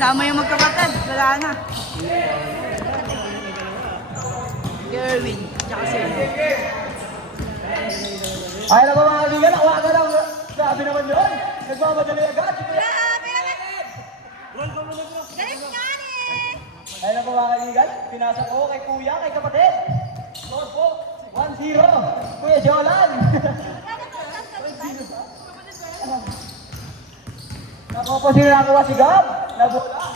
Isama yung magkapatid. Wala na. Erwin. Tsaka si Ay na ba mga kaibigan? Nakuha ka lang. Grabe naman yun. Nagmamadali agad. Ay na ba mga kaibigan? Pinasa ko kay kuya, kay kapatid. Lord po. 1-0. Kuya Jolan. Nakuha po sino nakuha si Gab. Nabola.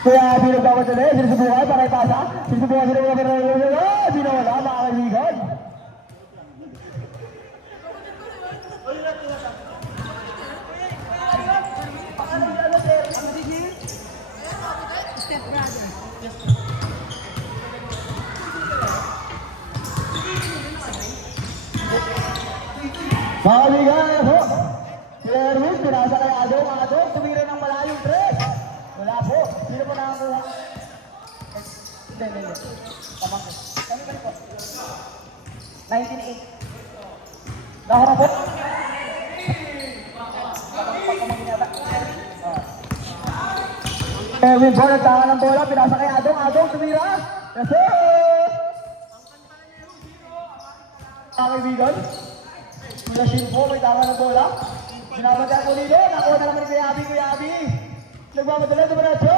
Kuya Abi nagmamadali. Sinusubukan para ipasa. Sinusubukan sila mga pinawala. Pinawala mga kaibigan. Step brother. Mga kaibigan, po. Si Erwin, pinasa kay Adong. Adong, tumira ng malayong tres. Wala po. Sino po nakakuha? Hindi. Tamang ko. Kami ba po? 19-8. Nakuha po. Erwin po, nagtangan ng bola. Pinasa kay Adong. Adong, tumira. Yes, sir! Mga kaibigan, Kuya Shin po, may tama ng bola. Binabantayan ko nilo. Nakuha na naman ni Kuya Abi. Kuya Abi. Nagmamadali, dumaratso.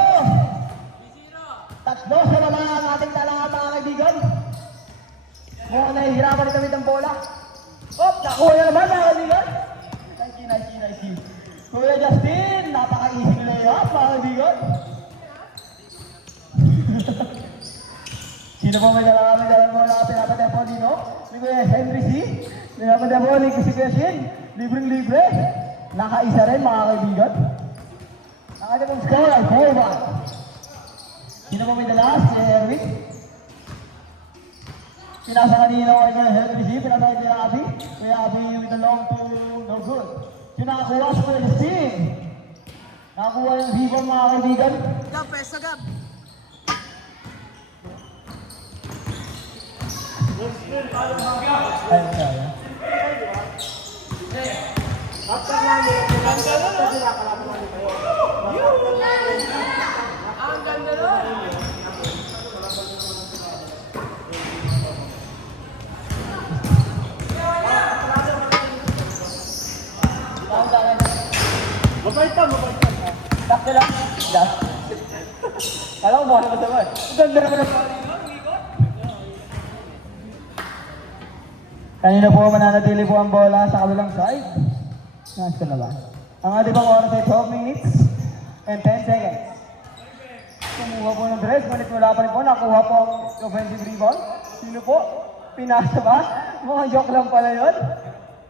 Tatlo sa mga ang ating talangan, mga kaibigan. Mukhang nahihirapan kami ng bola. Op, nakuha na naman, mga kaibigan. Nice. Kuya Justin, napaka-easy layup, mga kaibigan. Sino po may dalang bola? Pinapatay po dino. Ni Kuya Henry C. Pinapatay po ni Kuya Shin. Libreng-libre. Nakaisa rin, mga kaibigan. Ang ating pong score ay 4-1. Sino po may dalas? Si Erwin. Pinasa kanina ay Kuya Henry C. Pinasa kay Kuya Abi. Kuya Abi with the long to no good. Pinakakuha sa Kuya Justin. Nakakuha yung rebound, mga kaibigan. Gab, pesa Gab. Ayun kaya. Ang ganda nun. Mabait ka. Dakto lang. Kala ko ba naman naman. Ganda naman ang kanina po mananatili po ang bola sa kabilang side. Nasa na ba? Ang ating pang oras ay 12 minutes and 10 seconds. Kumuha po ng dress, manit wala pa rin po. Nakuha po ang offensive rebound. Sino po? Pinasa ba? Mga joke lang pala yun.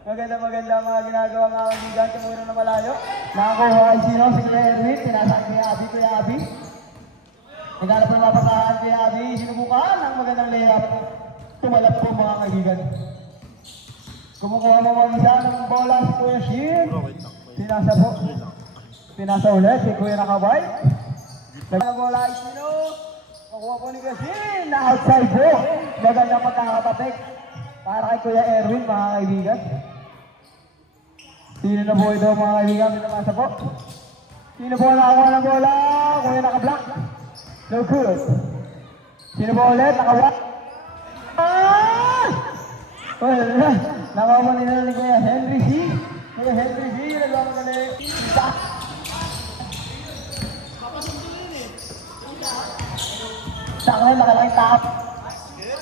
Maganda mga ginagawa mga kaibigan. Tumuro na malayo. Nakakuha kay sino? Si Kuya Erwin. Pinasa kay Kuya Abi. Naghanap na mapakahan kay Abi. Sinubukan ang magandang layup. Tumalap po mga kaibigan. Kumukuha mo mga isa ng bola si Kuya Shin. Pinasa po. Pinasa ulit si Kuya Nakabay. Naghanap bola ay sino? Nakuha po ni Kuya Shin. Na outside po. Magandang magkakapatek. Para kay Kuya Erwin mga kaibigan. Sino na po ito mga kaibigan? Pinamasa po. Sino po nakakuha ng bola? Kuya Nakablock. No good. Sino po ulit? Nakablock. Wala. Nakakuha nila ni Kuya Henry C. Kuya Henry C. Nagmamadali. Saka na nakalang top.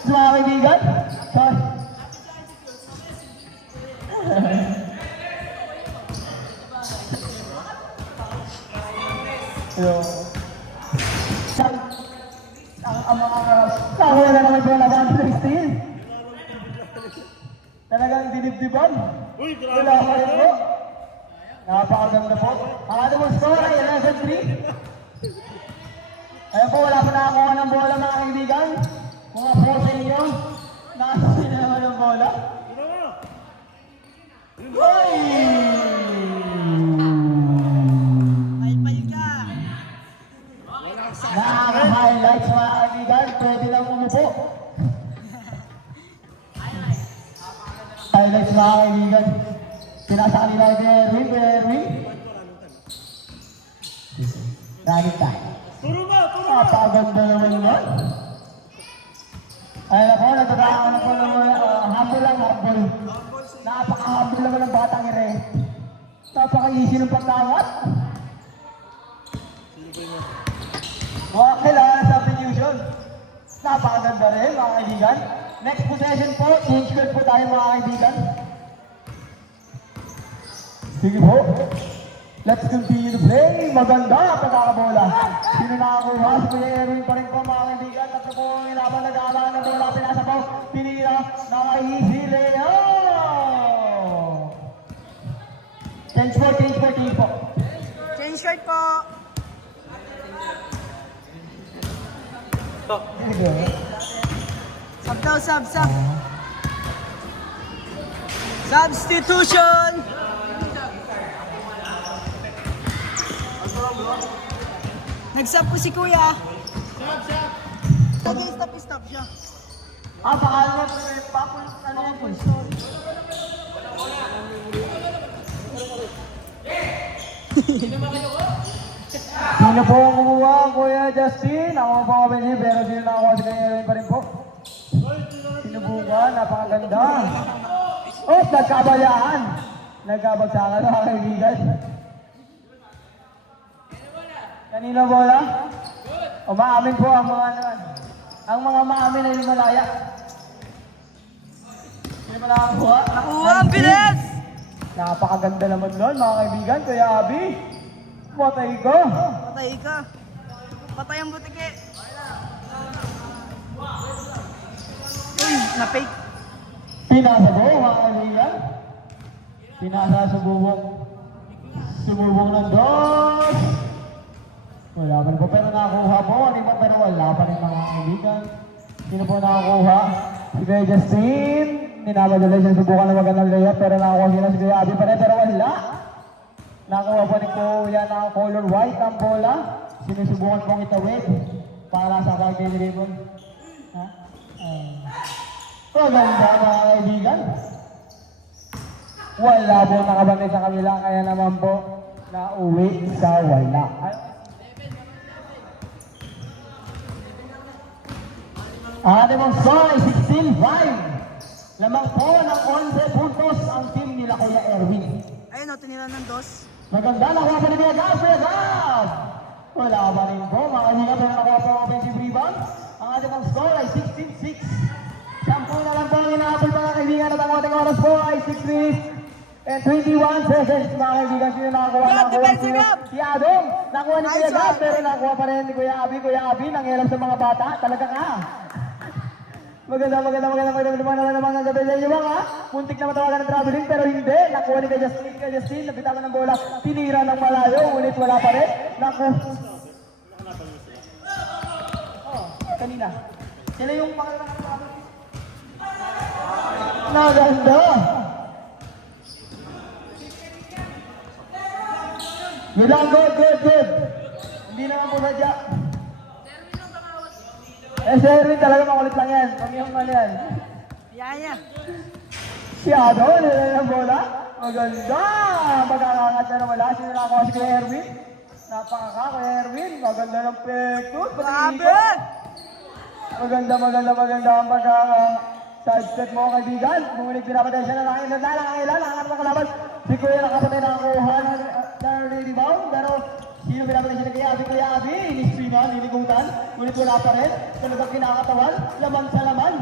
Mga kaibigan. Sorry. Ang mga nakakuha na naman yung laban ng steel. Talagang dinibdiban. Wala ka rin po. Napakaganda po. Ang ating mong score ay 11-3. Ayan po, wala po nakakuha ng bola mga kaibigan. Mga po sa inyo. Nakakuha na naman ng bola. Hoy! Palpal ka. Nakaka-highlights mga kaibigan. Pwede lang umupo. Highlights mga kaibigan. Pinasa kanila kay Erwin. Running time. Napaganda naman yun. Ayun ako, nagkakaroon ako ng humble lang, humble. Napaka-humble naman ng batang ire. Napaka-easy ng pagtawat. Mga kailangan sa substitution. Napakaganda rin, mga kaibigan. Next possession po, change card po tayo, mga kaibigan. Sige po. Let's continue to play. Maganda pagkakabola. Sino nakakuha? Si Kuya Erwin pa rin po, mga kaibigan. Tatlo po ang ilaban, nag-aabangan ng bola. Pinasa po, pinira, naka-easy Leo. Change po, team po. Change card po. Sub daw, sub. Substitution! Nag-sub po si Kuya. Stop siya. Pakala mo po yung pakul. Ano yan po? Sino po ang kumuha, Kuya Justin? Ako po ang benji, pero sino nakakuha si Kuya Erwin pa rin po? Sinubukan, napakaganda. Oh, nagkabayaan. Nagkabagsakan, mga kaibigan. Kanino bola? Umaamin po ang mga maamin ay malaya. Sino ba nakakuha? Nakuha ang bilis! Napakaganda naman nun, mga kaibigan. Kuya Abi, patay ko. Patay ka. Patay ang butike. Uy, na-fake. Pinasa po, mga kaibigan. Pinasa, sububok. Sububok ng dos. Wala pa rin po, pero nakakuha po. Ano po, pero wala pa rin, mga kaibigan. Sino po nakakuha? Si Kuya Justin. Minamadala siya, subukan na magandang layup, pero nakakuha sila si Kuya Abi pa rin, pero wala. Nakakuha po ni Kuya na color white ang bola. Sinusubukan pong itawid para sa bagay ni Raymond. Ha? Maganda, mga kaibigan. Wala po nakabantay sa kabila, kaya naman po nauwi sa wala. Ang ating mga score ay 16-5. Lamang po ng 11 puntos ang team nila Kuya Erwin. Ayun o, tinira ng dos. Maganda, nakuha pa ni Kuya Gab, Kuya Gab! Wala pa rin po, mga kaibigan, pero nakuha po ang offensive rebound. Ang ating mga score ay 16-6. Sampo na lang po ang inaabol, mga kaibigan, at ang ating oras po ay 6 minutes and 21 seconds, mga kaibigan. Sino nakakuha? Gab, defensive Gab! Si Adong, nakuha ni Kuya Nice Gab, one. pero nakuha pa rin ni Kuya Abi. Kuya Abi, nangialam sa mga bata, talaga ka. Maganda naman ang gabi sa inyo mga. Muntik na matawagan ng traveling pero hindi. Nakuha ni Kuya Justin, nabitawan ng bola. Tinira ng malayo, ulit wala pa rin. Kanina. Sila yung pangalan ng traveling. Maganda. Good. Hindi naman po sadya. Si Erwin talaga makulit lang yan. Pag-ihong man yan. Yaya. Si Ado, nila ng bola. Maganda. Magkakangat na na wala. Sino nakakuha si Kuya Erwin? Napakaka, Kuya Erwin. Maganda ng pekot. Grabe! Maganda ang pagka-sidestep mo, kaibigan. Bumulig pinapatay siya na nakangailan. Nakangano ng kalaban. Si Kuya nakapatay nakakuha ng rebound. Pero sino pinapatay siya na Kuya Abi? Inispina, niligutan. Ngunit wala pa rin. Talagang kinakatawan. Laman sa laman.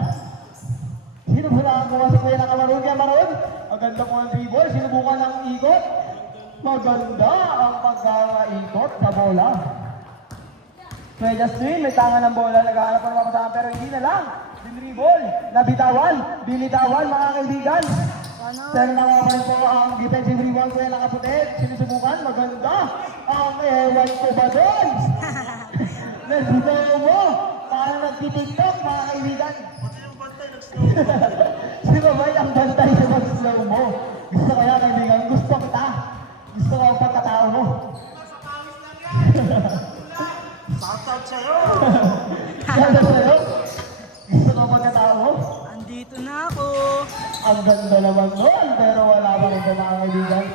Sino po nakakuha si Kuya Nakamarun? Kaya Marun? Maganda po ang dribble. Sinubukan ng ikot. Maganda ang pagkakaikot sa bola. Kuya Justin, may tanga ng bola. Naghahanap pa ng mapasahan pero hindi na lang. Dinribble. Nabitawan. Binitawan, mga kaibigan. Pero nakakuha po ang defensive rebound Kuya Nakaputi. Sinusubukan. Maganda. Ang ewan ko ba doon? Nagbitaw mo. Parang nagtitiktok, mga kaibigan. Sino ba yung bantay sa mag-slow mo? Gusto ko yan, kaibigan. Gusto kita. Gusto ko ang pagkatao mo. Shoutout sa'yo! Shoutout sa'yo. Gusto ko ang pagkatao mo. Andito na ako. Ang ganda naman nun, pero wala pa rin mga kaibigan.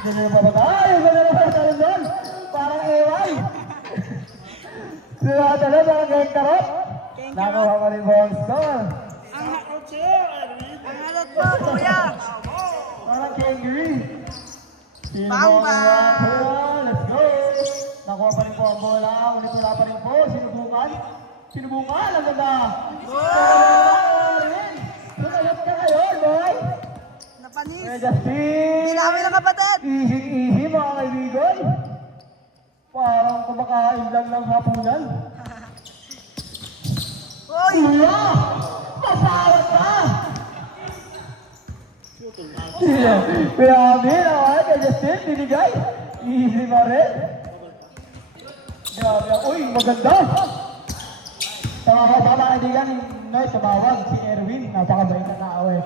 Hindi na napapagay. Ang ganda naman sa rin nun. Parang ewan. Erwin, parang ganyan karot. King Nakuha ko rin po ang score. Ang halot mo, kuya. Parang kangaroo. Sino Bang, po ang bang. bola? Let's go! Nakuha pa rin po ang bola. Ulit wala pa rin po. Sinubukan. Sinubukan. Ang ganda. Erwin! Sumagot ka ngayon, boy! Napanis. Kuya Justin! Binawi ng kapatid. Easy, mga kaibigan. Parang kumakain lang ng hapunan. Hoy! Kuya! Pasawat ka! Grabe naman kay Justin, binigay. Easy pa rin. Grabe. Uy, maganda. Tama kaibigan, Noy, tumawag si Erwin. Napakabait na tao eh.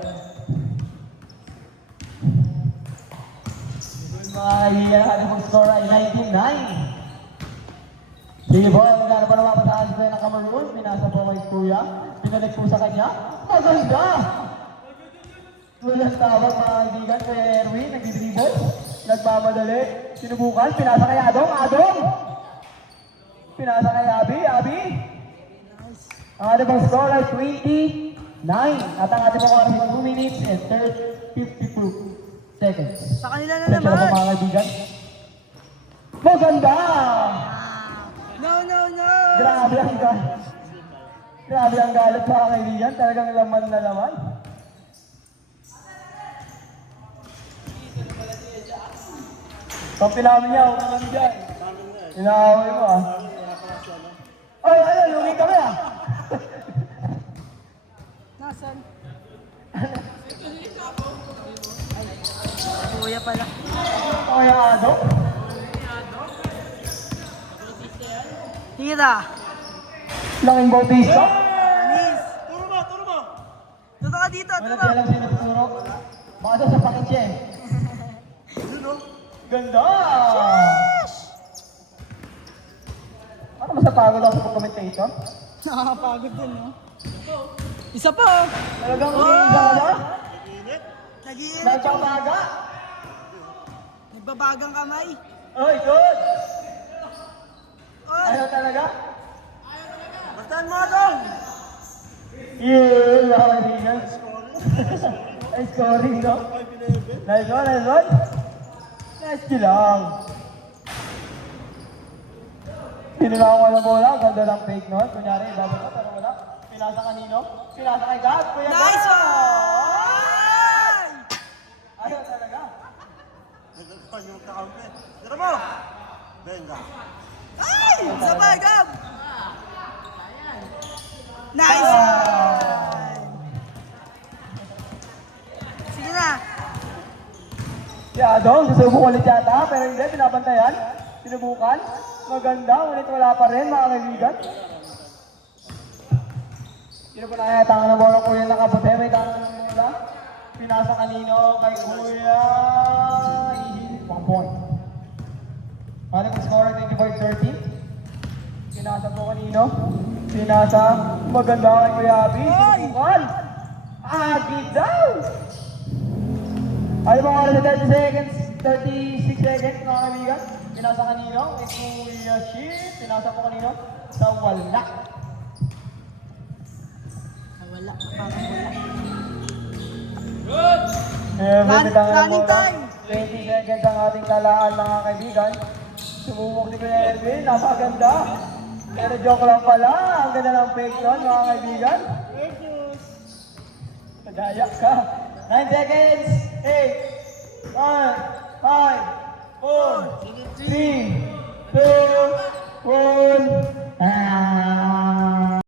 Mga kaibigan, ang ating score ay 19-9. Sige po, magkano pa naman pataas tayo ng Cameroon. Pinasa po kay Kuya. Pinalik po sa kanya. Maganda! Walang tawag mga kaibigan kay Erwin. Nag-dribble. Nagmamadali. Sinubukan. Pinasa kay Adong. Adong! Pinasa kay Abi. Abi! Ang ating pong score ay 29. At ang ating pong oras ay 2 minutes and 52 seconds. Sa kanila na Diretso na po naman. mga kaibigan. Maganda! No, no, no. Grabe ang galit. Grabe ang galit mga kaibigan. Talagang laman na laman. Pag namin niya, huwag naman dyan. Inaaway mo ah. Ay, lugi kami ah. Nasaan? Kuya pala. Kaya ano? Tira. Laking bautista. Anis. Tuto ka dito, Wala tuto. siya lang sinuturo. Baka sa pakit siya eh. Ganda! Ano mas napagod ako sa commentator? Nakakapagod din, no? Isa pa. Talagang umiinga ka na? Nag-iinit yung Nagpapaga? nagbabagang kamay. Oy, good! Oy, Ayaw talaga? bastahan mo dong. Yeah, mga kaibigan. Ay, scoring, no? Nice one, nice one. Nice kill lang. Pinila ko ng bola, ganda ng fake note. Kunyari, ibabot ko, pero wala. Pinasa kanino? Pinasa kay Gab, Kuya Gab! Nice one! Ayaw talaga. Tira mo! Venga. Ay! Sabay, Gab! Nice one! Sige na. Yeah, Dong, susubok ulit yata, pero hindi, pinabantayan. Sinubukan. Maganda, ulit wala pa rin, mga kaibigan. Sino po na tangan ng bola Kuya nakabote? May tangan ng bola. Pinasa kanino kay Kuya. 1 point. Ano po score 24-13? Pinasa po kanino? Pinasa. Maganda kay Kuya Abi. Sinubukan. Agit daw! Ano mga oras na 30 seconds? 36 seconds mga kaibigan. Pinasa kanino? Kay Kuya Shit. Pinasa po kanino? Sa wala. Wala, parang wala. Running time. 20 seconds ang ating talaan mga kaibigan. Sumubok si Kuya Erwin. Napakaganda. Pero joke lang pala. Ang ganda ng fake nun mga kaibigan. Madaya ka. 9 seconds. 8, 1, 5, 4, 3, 2,